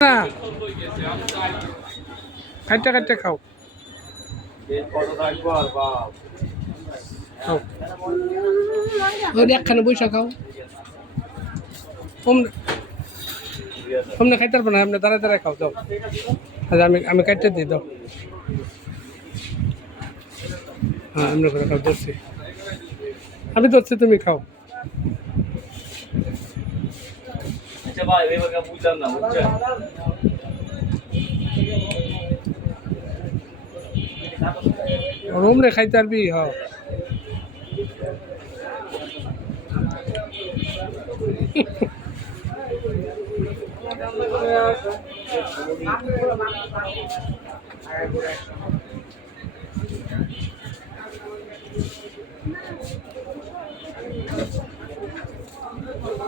না। খাও। একখানে বৈশা খাও। খাইতে পারব না আপনি দাঁড়ায় দাঁড়ায় খাও দাও আচ্ছা আমি আমি কাটতে দিই দাও হ্যাঁ করে খাও ধরছি। আমি ধরছি তুমি খাও। ভাই এবার বুঝলাম না বুঝছেন? রুম রে খাইতে পারবি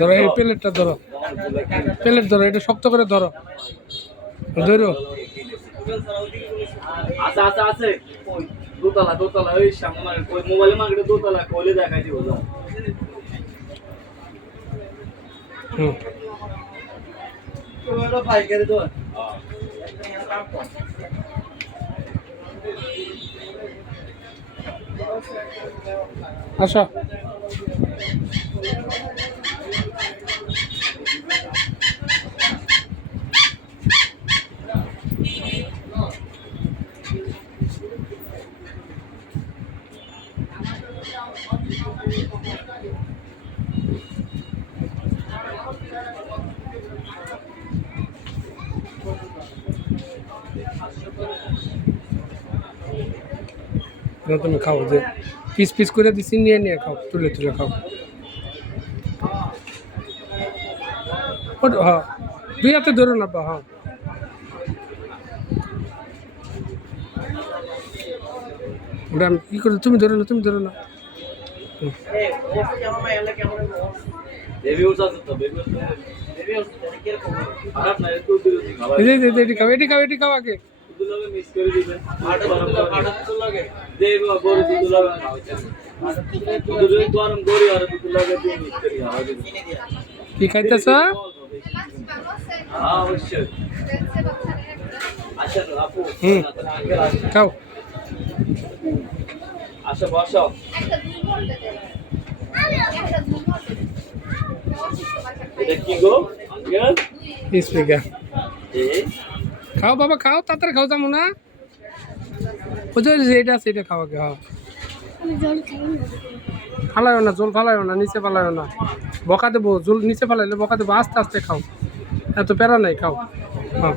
ধরো এই প্লেটটা ধরো। প্লেট ধরো এটা শক্ত করে ধরো। ধরো। আছে আছে আছে। দোতলা দোতলা ওই সামনে মানে ওই মোবাইলে মার্কেটে দোতলা কইলে দেখাই দিব হুম। পাইকারি দোকান আসো। তুমি খাও, যে পিস পিস করে দিছি, নিয়ে নিয়ে খাও, তুলে তুলে খাও। হ্যাঁ দুই হাতে ধরো না, বা হ্যাঁ। ওটা কী করে, তুমি ধরো না, তুমি ধরো না। কি খাইতেছ অবশ্যই খাও আচ্ছা বসো। এটা কি গো স্পিকার খাও বাবা খাও তাড়াতাড়ি খাও যাব না। ওই যে এটা আছে এটা খাও আগে হ্যাঁ ফালাইও না জল ফালাইও না নিচে ফালাইও না। বকা দেবো জল নিচে ফালাইলে বকা দেবো আস্তে আস্তে খাও। এত প্যারা নাই খাও। হ্যাঁ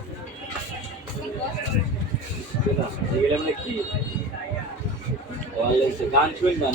গান শুনবা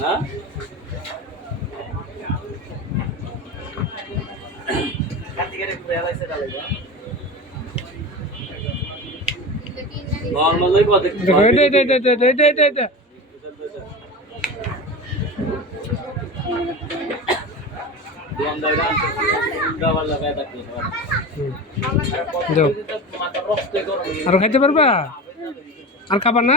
আর খাইতে পারবা? আর খাবার না?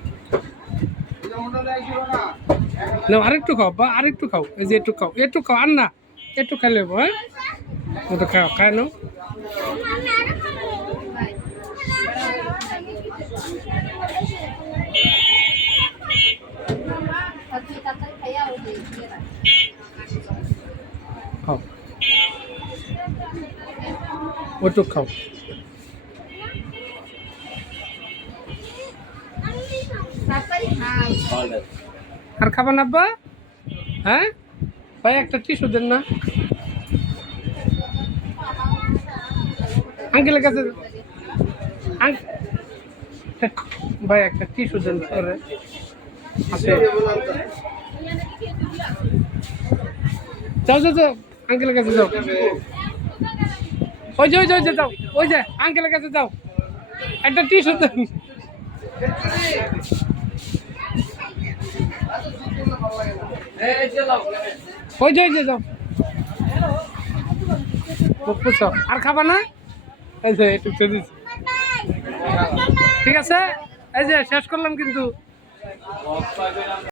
না ভাতা একটা এটা মনে হয় ছিল না নাও আরেকটু খাও, বা আরেকটু খাও, এই যে একটু খাও একটু খাও আর না একটু খাই নেব হ্যাঁ ওটা খাও, খায় নাও। খাও। ওটুক খাও। আর খাবার না আব্বা? হ্যাঁ? ভাই, একটা টিস্যু দেন না। আঙ্কেলের কাছে ভাই, একটা টিস্যু দেন করে আছে। যাও যাও যাও, আঙ্কেলের কাছে যাও। ওই যে ওই যে ওই যে, যাও। ওই যে, আঙ্কেলের কাছে যাও। একটা টিস্যু দেন। ওই যে যে যাও। আর খাবা না? এই যে, একটু ঠিক আছে? এই যে, শেষ করলাম কিন্তু।